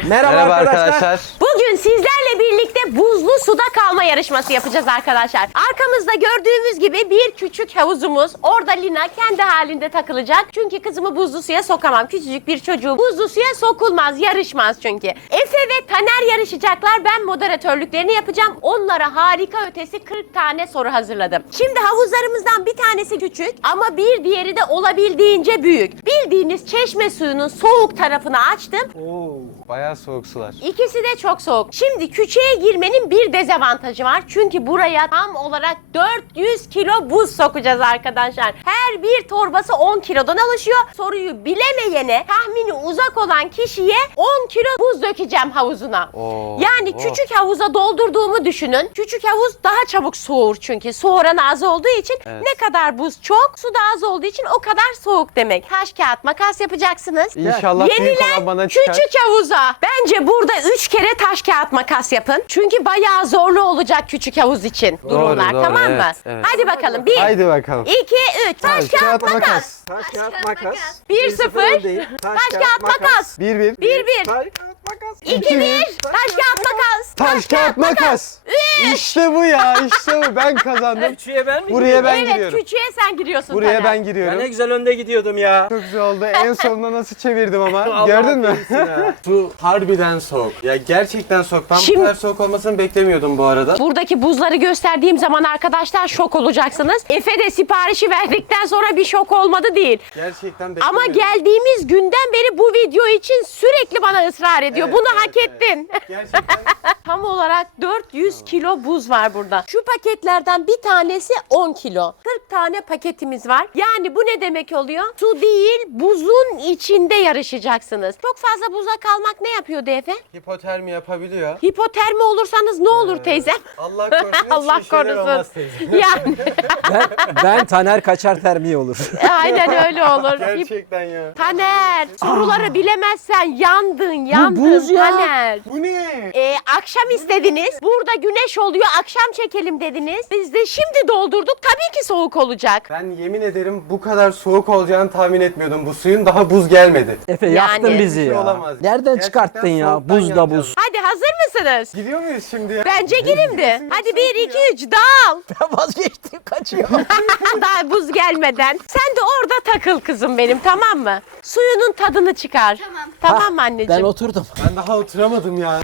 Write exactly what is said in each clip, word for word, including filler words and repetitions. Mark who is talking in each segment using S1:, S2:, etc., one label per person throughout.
S1: Merhaba,
S2: Merhaba
S1: arkadaşlar.
S2: arkadaşlar.
S3: Bugün sizlerle birlikte buzlu suda kalma yarışması yapacağız arkadaşlar. Arkamızda gördüğümüz gibi bir küçük havuzumuz. Orada Lina kendi halinde takılacak. Çünkü kızımı buzlu suya sokamam. Küçücük bir çocuğu buzlu suya sokulmaz, yarışmaz çünkü. Efe ve Taner yarışacaklar. Ben moderatörlüklerini yapacağım. Onlara harika ötesi kırk tane soru hazırladım. Şimdi havuzlarımızdan bir tanesi küçük ama bir diğeri de olabildiğince büyük. Bildiğiniz çeşme suyunun soğuk tarafını açtım.
S2: Oo, bayağı soğuk sular.
S3: İkisi de çok soğuk. Şimdi küçüğe girmenin bir dezavantajı var. Çünkü buraya tam olarak dört yüz kilo buz sokacağız arkadaşlar. Her bir torbası on kilodan oluşuyor. Soruyu bilemeyene, tahmini uzak olan kişiye on kilo buz dökeceğim havuzuna.
S2: Oo,
S3: Yani
S2: oo.
S3: küçük havuza doldurduğumu düşünün. Küçük havuz daha çabuk soğur çünkü. Su oranı az olduğu için
S2: Evet.
S3: ne kadar buz çok, su da az olduğu için o kadar soğuk demek. Taş, kağıt, makas yapacaksınız.
S2: İnşallah büyük olan
S3: Yenilen
S2: bana çıkar.
S3: küçük havuza. Bence burada üç kere taş kağıt makas yapın. Çünkü bayağı zorlu olacak küçük havuz için durumlar,
S2: doğru,
S3: tamam mı?
S2: evet, evet.
S3: Hadi bakalım. Bir,
S2: Haydi bakalım.
S3: iki, üç. Taş, kağıt, makas.
S1: Taş, kağıt, makas.
S3: Bir, sıfır.
S1: öndeyim.
S3: Taş, kağıt, makas.
S2: Bir bir.
S3: Bir, bir.
S1: Taş, kağıt, makas.
S3: İki, bir. Taş, kağıt, makas.
S2: Taş, kağıt, makas. İşte bu ya, işte bu. Ben kazandım.
S1: Küçüğe ben mi
S2: Buraya ben
S3: Evet,
S2: giriyorum.
S3: küçüğe sen giriyorsun.
S2: Buraya
S3: Taner.
S2: ben
S1: Ben
S2: giriyorum.
S1: ne güzel önde gidiyordum ya.
S2: Çok güzel oldu. En sonunda nasıl çevirdim ama.
S1: Allah
S2: Gördün mü?
S1: affetsin ya.
S2: Su harbiden soğuk. Ya gerçekten soğuk. Ben
S3: Şimdi-
S2: bu kadar soğuk olmasını beklemiyordum bu arada.
S3: Buradaki buzları gösterdiğim zaman arkadaşlar şok olacaksınız. Efe de siparişi verdikten sonra bir şok olmadı değil.
S2: Gerçekten
S3: Ama
S2: beklemiyordum.
S3: geldiğimiz günden beri bu video için sürekli bana ısrar ediyor.
S2: Evet,
S3: Bunu
S2: evet,
S3: hak
S2: evet.
S3: ettin.
S2: Gerçekten.
S3: Tam olarak dört yüz kilo buz var burada. Şu paketlerden bir tanesi on kilo. kırk tane paketimiz var. Yani bu ne demek oluyor? Su değil, buzun içinde yarışacaksınız. Çok fazla buza kalmak ne yapıyor Efe?
S2: Hipotermi yapabiliyor.
S3: Hipotermi olursanız ne olur teyzem?
S2: Allah korusun. hiçbir
S3: Allah
S2: şeyler olmaz
S3: korusun.
S2: teyze.
S3: Yani
S4: Ben, ben Taner kaçar termiye olur.
S3: aynen öyle olur.
S2: Gerçekten ya.
S3: Taner, soruları bilemezsen yandın, yandın
S4: buz ya.
S3: Taner.
S2: Bu ne?
S3: Ee, akşam istediniz. Burada güneş oluyor. Akşam çekelim dediniz. Biz de şimdi doldurduk. Tabii ki soğuk olacak.
S2: Ben yemin ederim bu kadar soğuk olacağını tahmin etmiyordum. Bu suyun daha buz gelmedi.
S4: Efe
S3: Yani-
S4: yaktın bizi
S2: Bir şey
S4: ya.
S2: olamaz.
S4: Nereden
S2: Gerçekten
S4: çıkarttın ya?
S2: soğuktan
S4: Buz da
S2: yanacağız.
S4: buz.
S3: Hadi hazır mısınız?
S2: Gidiyor muyuz şimdi ya?
S3: Bence girimdi. Hadi bir, iki, üç dal.
S4: Ben vazgeçtim kaçıyor.
S3: Daha buz gelmeden. Sen de orada takıl kızım benim, tamam mı? Suyunun tadını çıkar. Tamam. Tamam mı anneciğim?
S4: Ben oturdum.
S2: Ben daha oturamadım ya.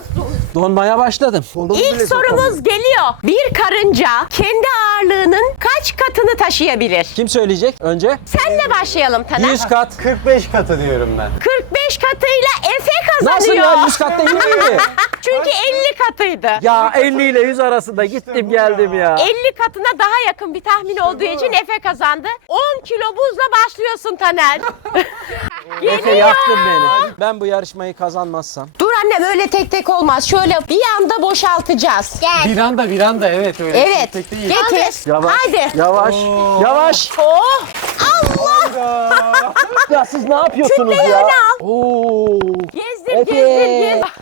S4: Donmaya başladım.
S3: İlk sorumuz geliyor. Bir karınca kendi ağırlığının kaç katını taşıyabilir?
S4: Kim söyleyecek önce?
S3: Senle başlayalım Taner.
S4: yüz kat.
S2: kırk beş katı diyorum ben.
S3: kırk beş katıyla Efe kazanıyor.
S4: Nasıl ya? yüz katta yine mi?
S3: Çünkü elli katıydı.
S4: Ya elli ile yüz arasında gittim
S2: bu
S4: geldim
S2: ya.
S4: ya.
S3: elli katına daha yakın bir tahmin olduğu için Efe kazandı. on kilo buzla başlıyorsun Taner.
S4: Efe yaktın beni. Ben bu yarışmayı kazanmazsam.
S3: Dur annem, öyle tek tek olmaz. Şöyle bir anda boşaltacağız.
S2: Bir anda bir anda evet öyle.
S3: Evet.
S2: Tek değil.
S3: Getir.
S4: Yavaş.
S3: Hadi.
S4: Yavaş. Yavaş.
S3: Oh. Allah.
S4: Ya siz ne yapıyorsunuz
S3: Kütleyi
S4: ya?
S3: öne al.
S4: Oo.
S3: Gezdir,
S4: Efe.
S3: gezdir, gezdir.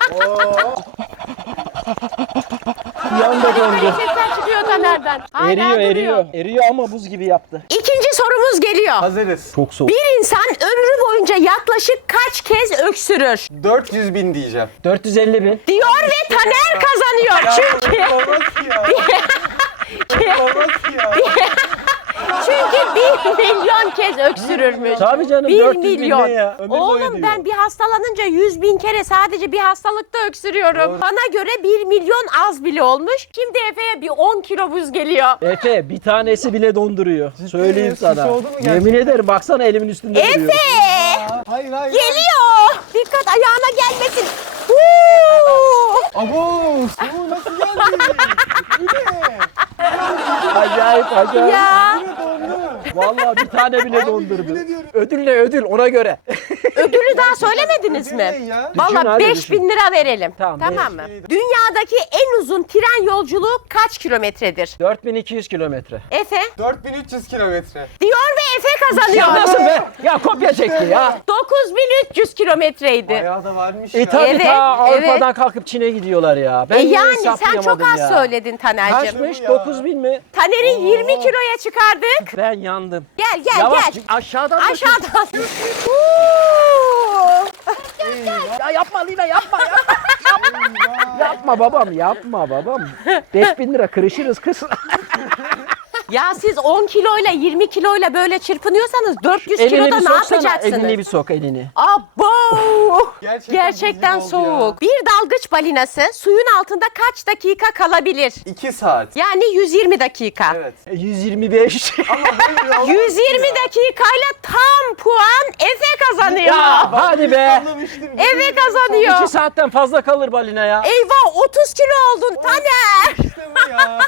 S4: Bir anda döndü.
S3: Sesler çıkıyor Taner'den. Hala
S4: Eriyor
S3: duruyor.
S4: eriyor. Eriyor ama buz gibi yaptı.
S3: İkinci sorumuz geliyor.
S2: Hazırız.
S4: Çok soğuk.
S3: Bir insan ömrü boyunca yaklaşık kaç kez öksürür?
S2: dört yüz bin diyeceğim.
S4: dört yüz elli bin.
S3: Diyor ve Taner kazanıyor. Çünkü
S2: Olmaz ki ya. Olmaz ki ya.
S3: çünkü bir milyon kez öksürürmüş.
S4: Tabii canım,
S3: Bir
S4: dört yüz bin
S3: milyon.
S4: ne ya? Ömür boyu
S3: Oğlum
S4: diyor.
S3: ben bir hastalanınca yüz bin kere sadece bir hastalıkta öksürüyorum. Bana göre bir milyon az bile olmuş. Şimdi Efe'ye bir on kilo buz geliyor.
S4: Efe bir tanesi bile donduruyor. Söyleyeyim
S2: Sus
S4: sana.
S2: oldu mu gerçekten?
S4: Yemin ederim baksana elimin üstünde duruyor.
S3: Efe!
S2: Hayır hayır.
S3: Geliyor. Dikkat ayağına gelmesin. Huu!
S2: Abo su nasıl geldi? Bu ne?
S4: Acayip acayip.
S3: Ya
S4: Vallahi bir tane bile dondurdu.
S2: yemin ediyorum.
S4: Ödül ne ödül ona göre.
S3: ödülü daha söylemediniz
S2: Ödül
S3: mi?
S2: ne ya?
S4: Düşün
S3: Valla
S4: hadi,
S3: beş bin
S4: düşün.
S3: lira verelim.
S4: Tamam,
S3: Tamam mı?
S2: beş bin.
S3: Dünyadaki en uzun tren yolculuğu kaç kilometredir?
S4: dört bin iki yüz kilometre.
S3: Efe
S2: dört bin üç yüz kilometre.
S3: diyor ve Efe
S4: Ya
S3: kazanıyor.
S4: nasıl be? Ya kopya çekti ya.
S3: dokuz bin üç yüz kilometreydi.
S2: Bayağı da varmış
S4: E
S2: ya.
S4: tabi
S3: Evet,
S4: ta Avrupa'dan
S3: evet.
S4: kalkıp Çin'e gidiyorlar ya. Ben
S3: E
S4: yine
S3: yani sen çok
S4: hesaplayamadım
S3: az
S4: ya.
S3: söyledin Taner'cim.
S4: Kaçmış?
S2: Bu ya.
S4: dokuz bin mi?
S3: Taner'i yirmi kiloya çıkardık.
S4: Ben yandım.
S3: Gel gel
S4: Yavaş
S3: gel.
S4: aşağıdan da-
S3: Aşağıdan. Huu!
S4: ya yapma Lina yapma yapma. Yapma babam yapma babam. beş bin lira kırışırız kız.
S3: Ya siz on kiloyla yirmi kiloyla böyle çırpınıyorsanız dört yüz kiloda ne yapacaksınız?
S4: Elini bir sok elini.
S3: Abo!
S2: Gerçekten
S3: Gerçekten
S2: buzlu oldu
S3: soğuk. Bir dalgıç balinası suyun altında kaç dakika kalabilir?
S2: iki saat.
S3: Yani yüz yirmi dakika.
S2: Evet.
S4: yüz yirmi beş.
S2: Ama hayır ya.
S3: yüz yirmi dakikayla tam puan Efe kazanıyor.
S4: Ya hadi be.
S2: Anlamıştım.
S3: Efe kazanıyor.
S4: iki saatten fazla kalır balina ya.
S3: Eyvah otuz kilo oldun Taner.
S2: İşte bu ya.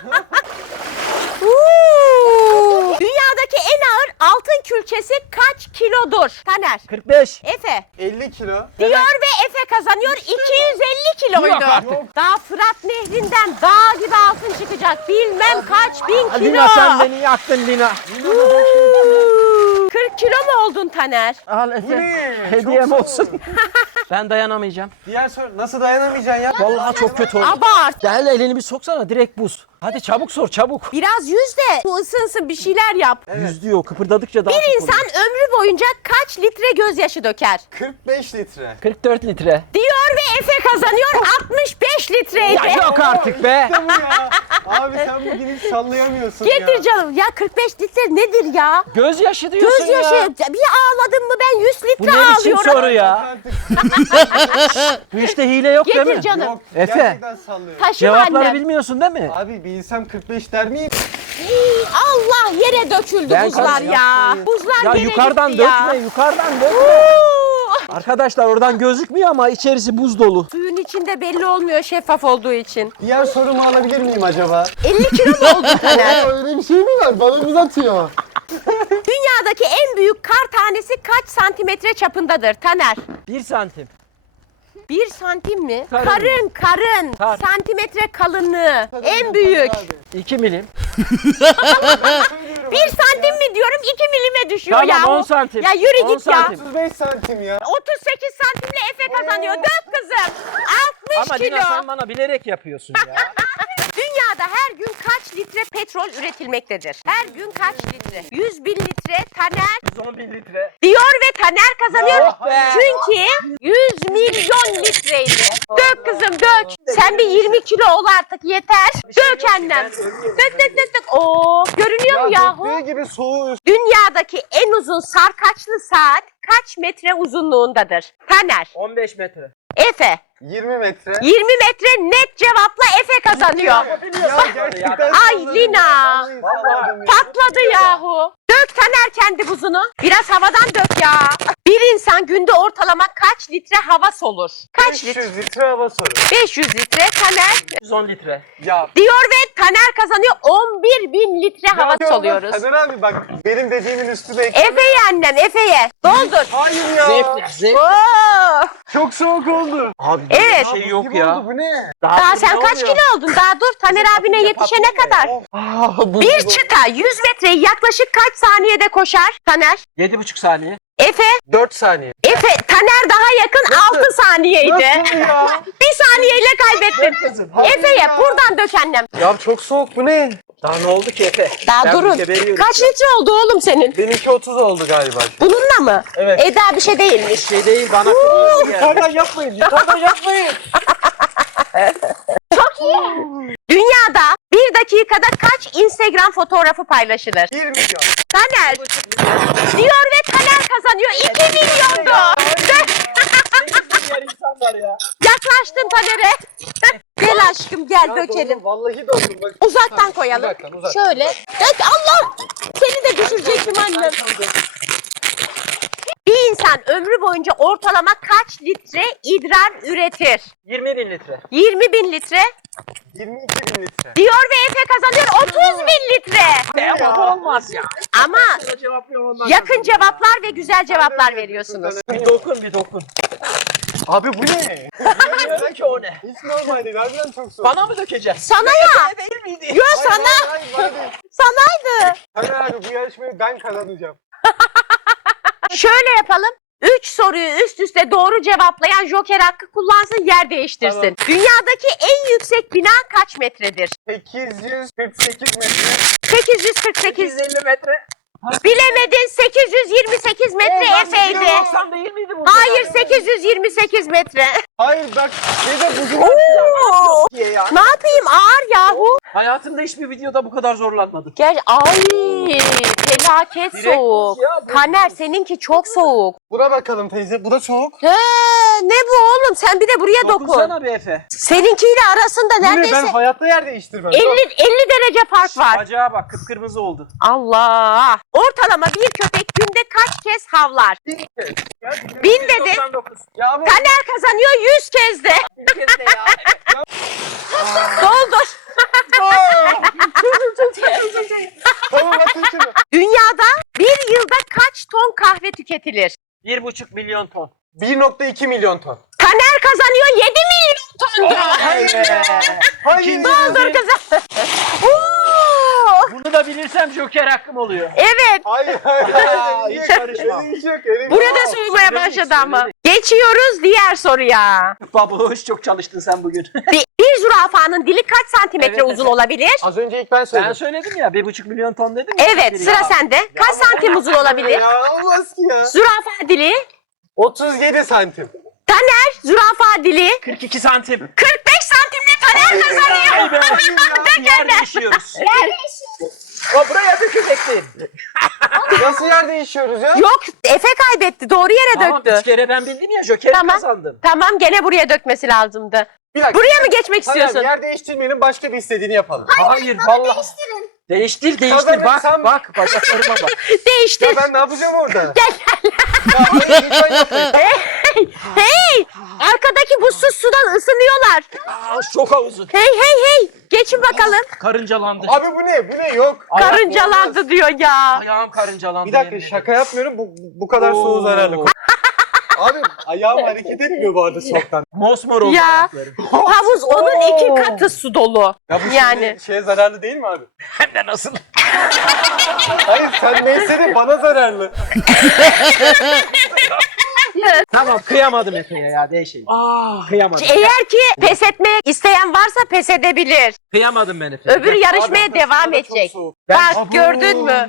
S3: Uuu. Dünyadaki en ağır altın külçesi kaç kilodur? Taner.
S4: kırk beş.
S3: Efe.
S2: elli kilo.
S3: Diyor ve Efe kazanıyor. iki yüz elli kiloydu.
S4: Yok artık.
S3: Daha Fırat Nehri'nden dağ gibi altın çıkacak. Bilmem kaç bin kilo.
S4: Lina sen beni yaktın Lina.
S3: Uuu. kırk kilo mu oldun Taner?
S4: Al Efe.
S2: ne?
S4: Hediyem
S2: Çok
S4: olsun. Ben dayanamayacağım.
S2: Diğer soru nasıl dayanamayacaksın ya?
S4: Vallahi çok kötü oldu.
S3: Abart.
S4: Gel elini bir soksana direkt buz. Hadi çabuk sor çabuk.
S3: Biraz yüz de bu ısınsın bir şeyler yap.
S4: Yüz diyor kıpırdadıkça daha
S3: Bir
S4: çok
S3: insan
S4: oluyor.
S3: ömrü boyunca kaç litre gözyaşı döker?
S2: kırk beş litre.
S4: kırk dört litre.
S3: Diyor ve Efe kazanıyor altmış beş litreydi.
S4: Ya yok artık be.
S2: İşte bu ya. Abi sen bugün hiç sallayamıyorsun ya.
S3: Getir canım. Ya kırk beş litre nedir ya?
S4: Gözyaşı diyorsun
S3: Gözyaşı.
S4: ya.
S3: Bir ağladım mı ben yüz
S4: Bu
S3: litre
S4: ne biçim
S3: ağlıyorum.
S4: soru ya?
S2: Artık
S4: Bu işte hile yok değil
S3: Getir
S4: mi?
S3: canım.
S2: yok.
S4: Efe.
S2: Gerçekten sallıyorum.
S3: Taşıma
S4: Cevapları
S3: annem.
S4: bilmiyorsun değil mi?
S2: Abi bilsem kırk beş der miyim?
S3: Hii, Allah yere döküldü
S4: Ben
S3: buzlar
S2: kaz-
S3: ya.
S2: yapmayın.
S3: Buzlar
S4: Ya
S3: yere
S4: yukarıdan
S3: gitti ya.
S4: dökme, yukarıdan dökme.
S3: Uuu.
S4: Arkadaşlar oradan gözükmüyor ama içerisi buz dolu.
S3: Suyun içinde belli olmuyor şeffaf olduğu için.
S2: Diğer sorumu alabilir miyim acaba?
S3: elli kilo mu oldun Taner?
S2: Öyle bir şey mi var? Bana uzatıyor.
S3: Dünyadaki en büyük kar tanesi kaç santimetre çapındadır Taner?
S4: Bir santim.
S3: Bir santim mi?
S4: Karın.
S3: Karın, karın.
S4: Kar.
S3: Santimetre kalınlığı. En büyük.
S4: İki milim.
S3: Bir santim mi diyorum, iki milime düşüyor
S4: Tamam,
S3: ya.
S4: on santim.
S3: Ya yürü
S4: on
S3: git ya.
S4: santim.
S2: otuz beş santim ya.
S3: otuz sekiz santimle Efe kazanıyor. Dök kızım. altmış
S4: Ama
S3: kilo.
S4: Lina sen bana bilerek yapıyorsun ya.
S3: Dünyada her gün kaç litre petrol üretilmektedir? Her gün kaç litre? yüz bin litre Taner
S4: yüz on bin litre.
S3: diyor ve Taner kazanıyor.
S4: Oh be.
S3: Çünkü yüz milyon litreydi. Dök kızım dök. Sen bir yirmi kilo ol artık yeter. Dök annem. Dök dök dök dök. Oo, görünüyor mu yahu?
S2: döktüğü gibi soğuğu
S3: Dünyadaki en uzun sarkaçlı saat kaç metre uzunluğundadır? Taner,
S4: on beş metre.
S3: Efe.
S2: yirmi metre.
S3: yirmi metre net cevapla Efe kazanıyor.
S2: Ya gerçekten
S3: Ay
S2: salladım
S3: Lina.
S2: ya. Vallahi salladım ya.
S3: Patladı yahu. Dök Taner kendi buzunu. Biraz havadan dök ya. Bir insan günde ortalama kaç litre hava solur? Kaç litre?
S2: beş yüz litre hava soru.
S3: beş yüz litre Taner
S4: yüz on litre.
S2: Ya.
S3: diyor ve Taner kazanıyor. on bir bin litre hava
S2: Ya
S3: soluyoruz.
S2: Kadir abi bak benim dediğimin üstüne ek.
S3: Efe'ye annem Efe'ye. Doldur.
S2: Hayır ya.
S4: Zevkle zevkle.
S3: Oo.
S2: Çok soğuk oldu.
S4: Abi
S3: Evet.
S4: bir şey yok
S2: Gibi
S4: ya.
S2: oldu, bu ne?
S3: Daha
S4: dur,
S3: sen
S4: ne
S3: kaç
S4: oluyor?
S3: kilo oldun? Daha dur Taner abine yetişene kadar.
S2: Ah, bu
S3: Bir çıta yüz metreyi yaklaşık kaç saniyede koşar Taner?
S4: Yedi buçuk saniye.
S3: Efe,
S2: dört saniye.
S3: Efe, Taner daha yakın altı saniyeydi.
S2: Nasıl ya?
S3: Bir saniyeyle kaybettin.
S4: Kızım.
S3: Efe'ye buradan dök annem.
S2: Ya çok soğuk bu ne?
S4: Daha ne oldu ki Efe?
S3: Daha
S4: Ben
S3: durun.
S4: bir geberiyorum
S3: Kaç
S4: ya.
S3: litre oldu oğlum senin?
S2: Benimki otuz oldu galiba.
S3: Bununla mı?
S2: Evet.
S3: Eda bir şey değilmiş.
S4: Şey değil bana kırmızı geldi.
S2: Yukarıdan yapmayın, yukarıdan yapmayın.
S3: Dünyada bir dakikada kaç Instagram fotoğrafı paylaşılır?
S2: bir milyon.
S3: Taner diyor ve Taner kazanıyor. iki milyondu.
S4: Diğer insanlar ya.
S3: Yaklaştın Taner'e. Gel aşkım gel dökelim.
S2: Dondum, vallahi dondum bak.
S3: Uzaktan koyalım.
S2: uzaktan, uzaktan.
S3: Şöyle. Dök Allah. Seni de düşürecektim annem. Bir insan ömrü boyunca ortalama kaç litre idrar üretir?
S4: yirmi bin litre.
S3: yirmi bin litre
S2: yirmi iki bin litre.
S3: diyor ve Efe kazanıyor otuz bin litre.
S4: Ama olmaz ya.
S3: Ama yakın cevaplar ve güzel cevaplar veriyorsunuz.
S4: Bir dokun bir dokun.
S2: Abi bu ne?
S4: Bilmiyorum ki o ne.
S2: Hiç normal değil. Harbiden çok soğuk.
S4: Bana mı dökeceksin?
S3: Sana ya.
S4: Değil miydi?
S3: Yok
S2: Hayır,
S3: sana.
S2: hayır, hayır, bana değil.
S3: Sanaydı.
S2: Hayır abi bu yarışmayı ben kazanacağım.
S3: Şöyle yapalım. Üç soruyu üst üste doğru cevaplayan joker hakkı kullansın, yer değiştirsin.
S2: Tamam.
S3: Dünyadaki en yüksek bina kaç metredir?
S2: sekiz yüz kırk sekiz metre.
S3: sekiz yüz kırk sekiz.
S4: elli metre.
S3: Bilemedin, sekiz yüz yirmi sekiz metre Efe'ydi.
S4: doksan değil miydi bu?
S3: Hayır, sekiz yüz yirmi sekiz metre.
S2: Hayır bak teyze buzul
S3: Oo!
S4: Ya.
S3: Ne yapayım, ağır yahu.
S4: Hayatımda hiçbir videoda bu kadar zorlanmadım.
S3: Gel, ay felaket
S4: Direkt
S3: soğuk.
S4: buz ya, bu.
S3: Taner, seninki çok soğuk.
S2: Buna bakalım teyze. Bu da soğuk.
S3: He, ne bu oğlum, sen bir de buraya dokun.
S4: Dokunsana be Efe.
S3: Seninkiyle arasında
S2: Bu ne?
S3: neredeyse
S2: Ben hayatta yer değiştirmem.
S3: elli, elli derece fark var.
S4: Bacağa bak kıpkırmızı oldu.
S3: Allah! Ortalama bir köpek günde kaç kez havlar? Bin dedin.
S4: doksan dokuz.
S2: Ya ama
S3: Taner kazanıyor yüz kez de.
S4: Bir kez de ya.
S3: Doldur.
S2: tamam atın şunu.
S3: Dünyada bir yılda kaç ton kahve tüketilir?
S4: Bir buçuk milyon ton.
S2: bir nokta iki milyon ton.
S3: Taner kazanıyor yedi milyon ton.
S2: Hayır be. Hayır.
S4: İkinci
S3: Doldur kızım. Oo!
S4: Bunu da bilirsem joker hakkım oluyor.
S3: Evet.
S2: Hayır hayır.
S4: Aa,
S2: hayır.
S4: hiç karışma.
S2: Öyle bir şey yok, öyle bir
S3: Burada
S2: şey yok.
S3: soğumaya
S4: söyledik,
S3: başladı ama.
S4: söyledik.
S3: Geçiyoruz diğer soruya.
S4: Babuş çok çalıştın sen bugün.
S3: Bir, bir zürafanın dili kaç santimetre
S4: Evet,
S3: uzun
S4: evet.
S3: olabilir?
S2: Az önce ilk ben
S4: Ben
S2: söyledim.
S4: söyledim ya bir buçuk milyon ton dedim ya.
S3: Evet, sıra
S4: Ya.
S3: sende. Kaç santim uzun olabilir?
S2: Ya olmaz ki ya.
S3: Zürafa dili.
S2: otuz yedi santim.
S3: Taner, zürafa dili.
S4: kırk iki santim.
S3: kırk beş santimle Taner kazanıyor.
S4: Ay be. Yer değişiyoruz. O buraya dökecektin.
S2: Nasıl yer değişiyoruz ya?
S3: Yok, Efe kaybetti. Doğru yere
S4: Tamam
S3: döktü.
S4: üç kere ben bildim ya jokeri
S3: Tamam.
S4: kazandım.
S3: Tamam, gene buraya dökmesi lazımdı.
S2: Bir dakika.
S3: Buraya mı geçmek
S2: Hayır,
S3: istiyorsun?
S2: yer değiştirmeyelim başka bir istediğini yapalım.
S4: Hayır vallahi. Değiştir değiştir
S2: Tabii,
S4: bak
S2: sen-
S4: bak bacaklarıma bak.
S3: Değiştir.
S2: Ya ben ne yapacağım orada?
S3: Gel gel.
S2: Ya hayır lütfen yapmayın.
S3: Hey, hey! Arkadaki buzsuz sudan ısınıyorlar.
S4: Aa, şok havuzu.
S3: Hey hey hey! Geçin bakalım.
S4: Karıncalandı.
S2: Abi bu ne? Bu ne? Yok.
S4: Ayak
S3: Karıncalandı diyor ya.
S4: Ayağım karıncalandı.
S2: Bir dakika
S4: yemin
S2: şaka yapmıyorum. Bu bu kadar
S4: Oo.
S2: soğuğu zararlı. Abi ayağım hareket etmiyor bu arada soğuktan.
S4: Mosmor oldu
S3: Ya.
S4: ayaklarım.
S3: Bu havuz onun iki katı su dolu.
S2: Ya bu
S3: Yani.
S2: yani. şeye zararlı değil mi abi?
S4: Hem de nasıl?
S2: Hayır sen neyse de bana zararlı.
S4: Tamam kıyamadım Efe'ye ya değişeyim. Aa kıyamadım.
S3: Eğer ki pes etmeye isteyen varsa pes edebilir.
S4: Kıyamadım ben Efe'ye.
S3: Öbür yarışmaya
S2: Abi,
S3: devam
S2: burada çok
S3: edecek.
S2: soğuk.
S3: Bak
S2: Abo.
S3: gördün mü?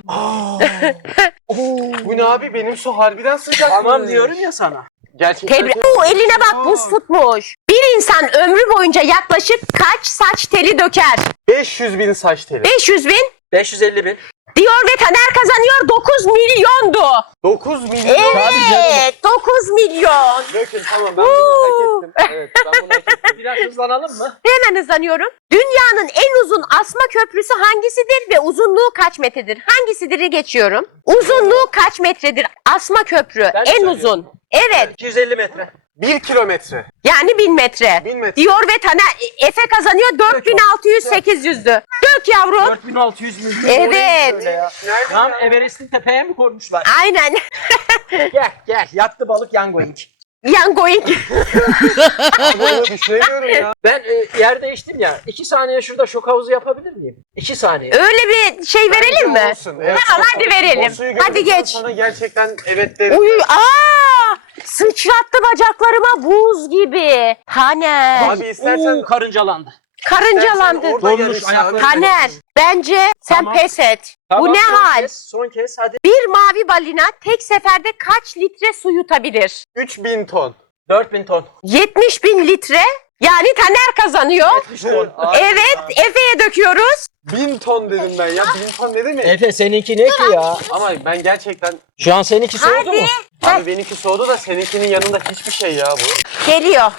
S2: Bu ne abi? Benim su harbiden sıcak.
S4: Tamam diyorum ya sana.
S2: Gerçekten.
S3: Tebrik. Oo, eline bak buz tutmuş. Bir insan ömrü boyunca yaklaşık kaç saç teli döker?
S2: beş yüz bin saç teli.
S3: beş yüz bin.
S4: beş yüz elli bin.
S3: Diyor ve Taner kazanıyor dokuz milyondu.
S2: dokuz milyon.
S3: Evet dokuz milyon.
S2: Dökün tamam ben bunu hak ettim. Evet ben bunu hak ettim.
S4: Biraz hızlanalım mı?
S3: Hemen hızlanıyorum. Dünyanın en uzun asma köprüsü hangisidir ve uzunluğu kaç metredir? Hangisidir'i geçiyorum. Uzunluğu kaç metredir asma köprü?
S4: Ben
S3: en
S4: söylüyorum.
S3: uzun. Evet
S4: iki yüz elli metre.
S2: bir kilometre.
S3: yani bin metre.
S2: bin metre.
S3: Diyor ve Taner Efe kazanıyor dört bin altı yüz sekiz yüzdü. Dök yavrum.
S4: dört bin altı yüz milyon.
S3: Evet.
S4: Öyle ya.
S2: Nerede
S4: Tam
S2: ya?
S4: Everest'in tepeye mi koymuşlar?
S3: Aynen.
S4: Gel gel yattı balık yan going.
S3: Yan going.
S2: Bunu düşünemiyorum ya.
S4: Ben e, yer değiştim ya. iki saniye şurada şok havuzu yapabilir miyim? iki saniye.
S3: Öyle bir şey verelim mi?
S2: Olsun, evet.
S3: Tamam hadi
S2: O
S3: verelim.
S2: suyu
S3: Hadi
S2: gördükten
S3: geç.
S2: Sonra gerçekten evet derim.
S3: Uy, aa! Sıçrattı bacaklarıma buz gibi. Taner.
S2: Abi istersen
S4: Oo, karıncalandı.
S3: Karıncalandı.
S2: orada
S4: Donmuş
S2: yarışsın
S4: ayakları.
S2: abi.
S3: Taner bence sen
S4: Tamam.
S3: pes et.
S4: Tamam,
S3: Bu ne
S4: son
S3: hal?
S4: Kez, son kez hadi.
S3: Bir mavi balina tek seferde kaç litre su yutabilir?
S2: üç bin ton.
S4: dört bin ton.
S3: yetmiş bin litre. Yani Taner kazanıyor.
S4: yetmiş ton.
S3: Evet, Efe'ye döküyoruz.
S2: bin ton dedim ben ya. bin ton ne demek?
S4: Efe seninki ne ki ya?
S2: Ama ben gerçekten
S4: Şu an seninki soğudu
S3: Hadi.
S4: mu?
S2: abi benimki soğudu da seninkinin yanında hiçbir şey ya bu.
S3: Geliyor.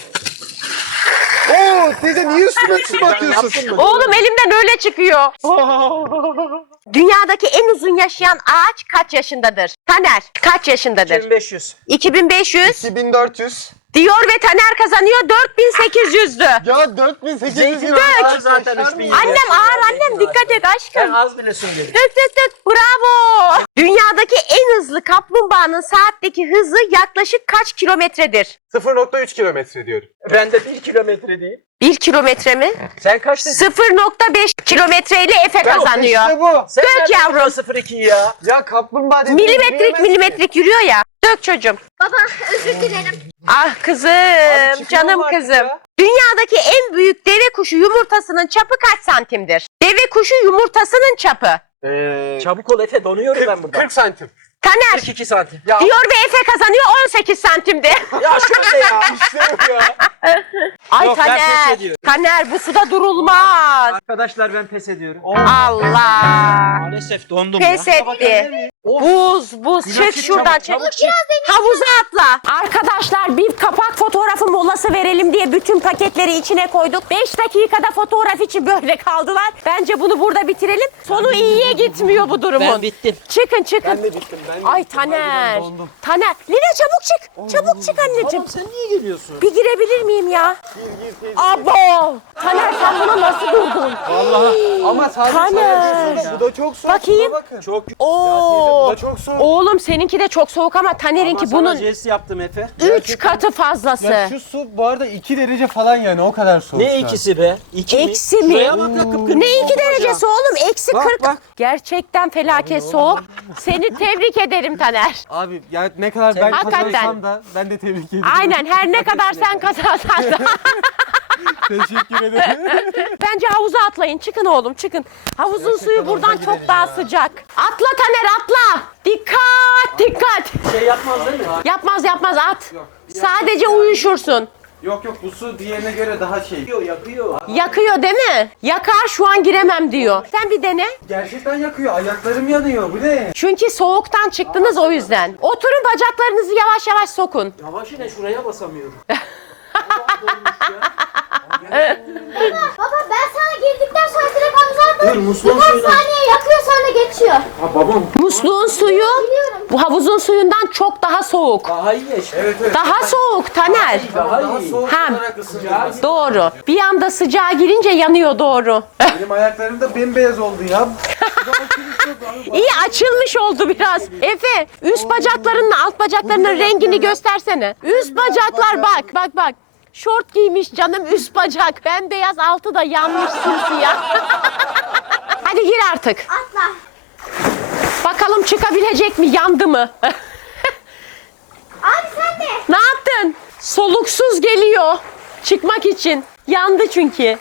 S2: Oo teyze niye üstüme su
S4: Yaptın mı?
S3: Oğlum elimden öyle çıkıyor. Dünyadaki en uzun yaşayan ağaç kaç yaşındadır? Taner kaç
S4: iki
S3: yaşındadır?
S4: bin beş yüz.
S3: iki bin beş yüz.
S2: iki bin dört yüz.
S3: Diyor ve Taner kazanıyor dört bin sekiz yüzdü.
S2: Ya dört bin sekiz yüz.
S4: Zeytin ağacı zaten üç bin yedi.
S3: Annem ağır annem dikkat et
S4: Ben
S3: aşkım.
S4: az bile söyledim.
S3: Tık tık tık bravo. Dünyadaki en hızlı kaplumbağanın saatteki hızı yaklaşık kaç kilometredir?
S2: sıfır nokta üç kilometre diyorum.
S4: Ben de bir kilometre değil.
S3: bir kilometre mi?
S4: Sen kaç dedin?
S3: sıfır nokta beş kilometreyle Efe kazanıyor.
S2: İşte bu.
S4: Sen
S3: Dök
S4: nereden
S3: yavrum.
S4: biliyorsun sıfır iki ya?
S2: Ya kaplumbağa dediğin
S3: Milimetrik
S2: yürüyemez ki.
S3: milimetrik yürüyor ya. Dök çocuğum.
S5: Baba özür dilerim.
S3: Ah kızım,
S4: çıkıyor
S3: canım
S4: mu artık
S3: kızım.
S4: ya?
S3: Dünyadaki en büyük deve kuşu yumurtasının çapı kaç santimdir? Deve kuşu yumurtasının çapı.
S1: Ee,
S4: Çabuk ol Efe, donuyorum ben burada.
S2: kırk santim.
S3: Taner
S4: kırk iki santim.
S2: Ya
S3: diyor ve Efe kazanıyor on sekiz santimde.
S4: Ya şöyle ya.
S2: işte bu ya.
S3: Ay
S1: Yok, ben
S3: Taner.
S1: pes ediyorum.
S3: Taner bu suda durulmaz.
S1: Arkadaşlar ben pes ediyorum.
S3: Allah.
S1: Maalesef dondum
S3: Pes
S1: ya.
S3: etti. Buz buz
S1: Lina,
S3: çık
S1: çık
S3: şuradan
S1: çabuk,
S3: çık.
S1: çabuk çık.
S3: Havuza atla. Arkadaşlar bir kapak fotoğrafı molası verelim diye bütün paketleri içine koyduk. beş dakikada fotoğraf için böyle kaldılar. Bence bunu burada bitirelim. Sonu iyiye gitmiyor bu durumun.
S1: Ben bittim.
S3: Çıkın çıkın.
S2: Ben de bittim. Ben de
S3: Ay
S2: bittim.
S3: Taner.
S2: Harbiden dondum.
S3: Taner. Lina çabuk çık. Çabuk çık anneciğim.
S1: Tamam sen niye geliyorsun?
S3: Bir girebilir miyim ya? Abo. Taner sen buna nasıl durdun?
S2: Ama sadece
S3: Taner.
S2: sana bu da çok soğuk.
S3: Bakayım.
S2: Buna bakın.
S1: Çok
S3: Oo.
S2: Bu da çok soğuk.
S3: Oğlum seninki de çok soğuk ama Taner'inki
S1: Ama sana
S3: bunun
S1: jest yaptım Efe.
S3: üç katı fazlası.
S2: Ya şu su bu arada iki derece falan yani o kadar soğuk.
S1: Ne
S2: şu an.
S1: ikisi be? İki
S3: Eksi mi?
S1: Şuraya bak ya, kıpkırmızı
S3: Ne iki
S1: oldu
S3: derecesi oğlum? Eksi
S1: Bak,
S3: kırk.
S1: bak.
S3: Gerçekten felaket soğuk. Seni tebrik ederim Taner.
S2: Abi ya ne kadar ben
S3: Hakikaten.
S2: kazansam da ben de tebrik ederim.
S3: Aynen her ne kadar sen kazansan da.
S2: Teşekkür ederim.
S3: Bence havuza atlayın. Çıkın oğlum çıkın. Havuzun suyu buradan çok daha sıcak. Atla Taner atla. Dikkat dikkat.
S1: Şey yapmaz değil mi?
S3: Yapmaz yapmaz at. Sadece uyuşursun.
S2: Yok yok bu su diğerine göre daha şey.
S1: Yakıyor, yakıyor.
S3: Yakıyor değil mi? Yakar şu an giremem diyor. Sen bir dene.
S2: Gerçekten yakıyor. Ayaklarım yanıyor. Bu ne?
S3: Çünkü soğuktan çıktınız o yüzden. Oturun bacaklarınızı yavaş yavaş sokun.
S1: Yavaş yine şuraya basamıyorum.
S5: Baba ben sana girdikten sonra direkt havuza
S1: Dur
S5: atladım.
S1: musluğun
S5: Birkaç
S1: suyuna.
S5: saniye yakıyor sonra geçiyor.
S1: Ha babam.
S3: Musluğun suyu
S5: Biliyorum.
S3: bu havuzun suyundan çok daha soğuk.
S1: Daha iyi ya işte.
S2: Evet evet.
S3: Daha soğuk Taner.
S1: Daha
S2: Daha
S1: iyi.
S2: soğuk
S3: Ha.
S2: olarak ısınıyor.
S3: Doğru. Bir anda sıcağa girince yanıyor doğru.
S2: Benim ayaklarım da bembeyaz oldu ya.
S3: İyi açılmış oldu biraz. Efe üst bacaklarınla alt bacaklarının rengini göstersene. Üst bacaklar bak bak bak. Şort giymiş canım üst bacak. Bembeyaz altı da yanmış simsiyah. Hadi gir artık.
S5: Atla.
S3: Bakalım çıkabilecek mi yandı mı?
S5: Abi sen de.
S3: Ne yaptın? Soluksuz geliyor çıkmak için. Yandı çünkü.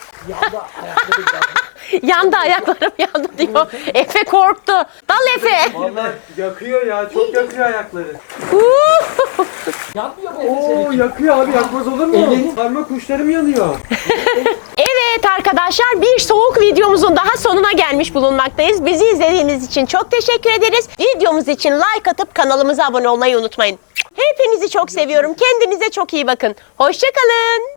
S3: Yandı ayaklarım yandı diyor. Efe korktu. Dal Efe.
S2: Vallahi yakıyor ya. Çok yakıyor ayakları.
S3: Uh!
S1: Yanmıyor mu Efe senin?
S2: Oo yakıyor abi. Yakmaz olur mu?
S1: Elini-
S2: Parmak uçlarım yanıyor.
S3: Evet arkadaşlar bir soğuk videomuzun daha sonuna gelmiş bulunmaktayız. Bizi izlediğiniz için çok teşekkür ederiz. Videomuz için like atıp kanalımıza abone olmayı unutmayın. Hepinizi çok seviyorum. Kendinize çok iyi bakın. Hoşça kalın.